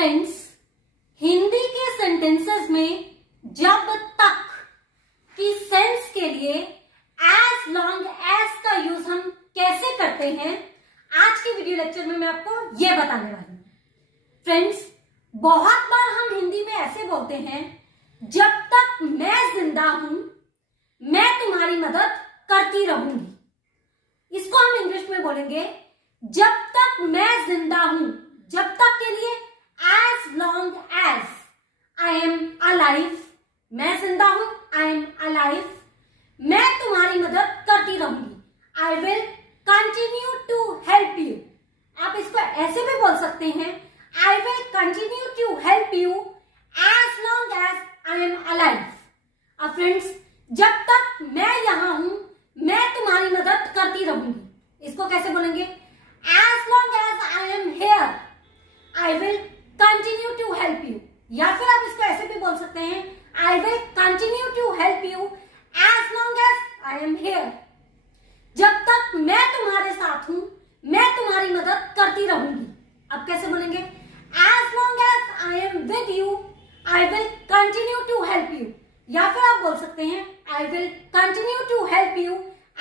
Friends, Hindi के sentences में जब तक की सेंस के लिए एज लॉन्ग एज का यूज हम कैसे करते हैं, आज के वीडियो लेक्चर में मैं आपको ये बताने वाली हूं। फ्रेंड्स, बहुत बार हम हिंदी में ऐसे बोलते हैं, जब तक मैं जिंदा हूं मैं तुम्हारी मदद करती रहूंगी। इसको हम इंग्लिश में बोलेंगे, जब तक मैं जिंदा हूं, जब तक के लिए as long as I am alive, मैं जिंदा हूं, I am alive, मैं तुम्हारी मदद करती रहूंगी। I will continue to help you। आप इसको ऐसे भी बोल सकते हैं, I will continue to help you as long as I am alive। अब फ्रेंड्स, जब तक मैं यहां हूं मैं तुम्हारी मदद करती रहूंगी। इसको कैसे बोलेंगे? as long as I am here I will continue to help you। या फिर आप इसको ऐसे भी बोल सकते हैं, I will continue to help you as long as I am here। जब तक मैं तुम्हारे साथ हूं मैं तुम्हारी मदद करती रहूंगी। अब कैसे बोलेंगे? as long as I am with you I will continue to help you। या फिर आप बोल सकते हैं, I will continue to help you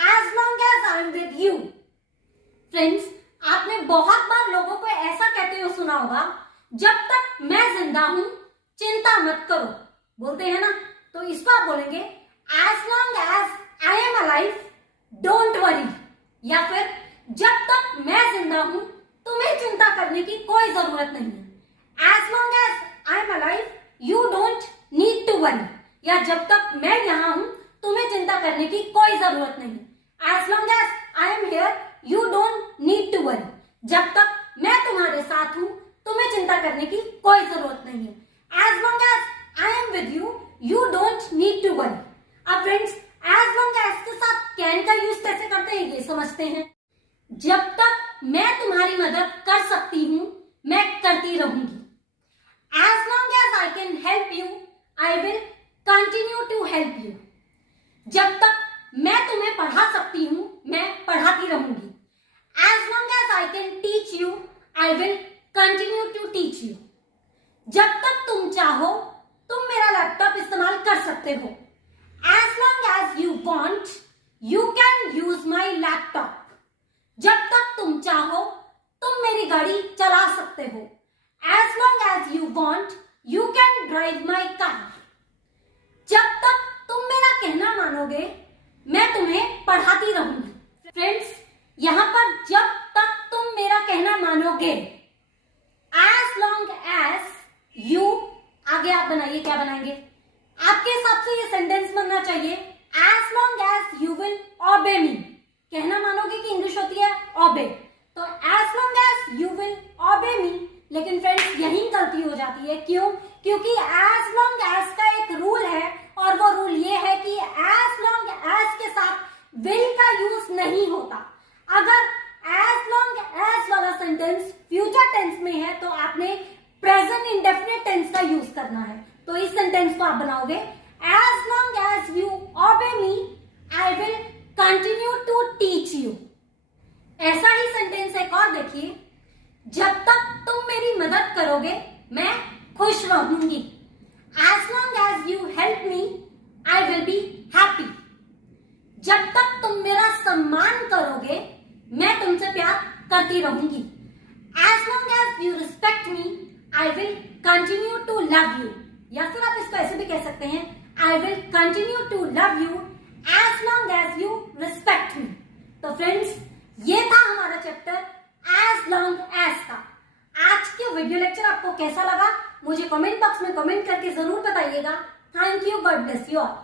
as long as I am with you। Friends, आपने बहुत बार लोगों को ऐसा कहते हुए सुना होगा, जब तक मैं जिंदा हूं चिंता मत करो, बोलते हैं ना। तो इसको आप बोलेंगे, as long as I am alive don't worry। या फिर जब तक मैं जिंदा हूं तुम्हें चिंता करने की कोई जरूरत नहीं है। as long as I am alive you don't need to worry। या जब तक मैं यहां हूं तुम्हें चिंता करने की कोई जरूरत नहीं है। as long as I am here you don't need to worry। जब तक मैं तुम्हारे साथ हूं तुम्हें चिंता करने की कोई जरूरत नहीं है। as long as I am with you you don't need to worry। अब फ्रेंड्स, as long as के साथ can का यूज कैसे करते हैं ये समझते हैं। जब तक मैं तुम्हारी मदद कर सकती हूं मैं करती रहूंगी। as long as I can help you I will continue to help you। जब तक मैं तुम्हें पढ़ा सकती हूं मैं पढ़ाती रहूंगी। as long as I can teach you I will continue to teach you। जब तक तुम चाहो तुम मेरा लैपटॉप इस्तेमाल कर सकते हो। as long as you want you can use my laptop। जब तक तुम चाहो तुम मेरी गाड़ी चला सकते हो। as long as you want you can drive my car। जब तक तुम मेरा कहना मानोगे मैं तुम्हें पढ़ाती रहूंगी। फ्रेंड्स, यहां पर जब तक तुम मेरा कहना मानोगे, as long as you, आगे आप बनाइए, क्या बनाएंगे? आपके हिसाब से ये सेंटेंस बनना चाहिए, as long as you will obey me। कहना मानोगे की इंग्लिश होती है obey। तो as long as you will obey me। लेकिन फ्रेंड्स, यही गलती हो जाती है। क्यों? क्योंकि as long as का एक रूल है और वो रूल ये है कि as long as के साथ will का यूज नहीं होता। अगर as long as वाला सेंटेंस फ्यूचर टेंस में है तो आपने प्रेजेंट इंडेफिनिट टेंस का यूज करना है। तो इस सेंटेंस को आप बनाओगे, as long as you obey me I will continue to teach you। ऐसा ही सेंटेंस एक और देखिए, जब तक तुम मेरी मदद करोगे मैं खुश रहूंगी। as long as you help me I will be happy। जब तक तुम मेरा सम्मान करोगे मैं तुमसे प्यार करती रहूंगी। as long as you respect me I will continue to love you। या फिर आप इसको ऐसे भी कह सकते हैं, I will continue to love you as long as you respect me। तो फ्रेंड्स, ये था हमारा चैप्टर as long as का। आज के वीडियो लेक्चर आपको कैसा लगा मुझे कमेंट बॉक्स में कमेंट करके जरूर बताइएगा। Thank you, God bless you all.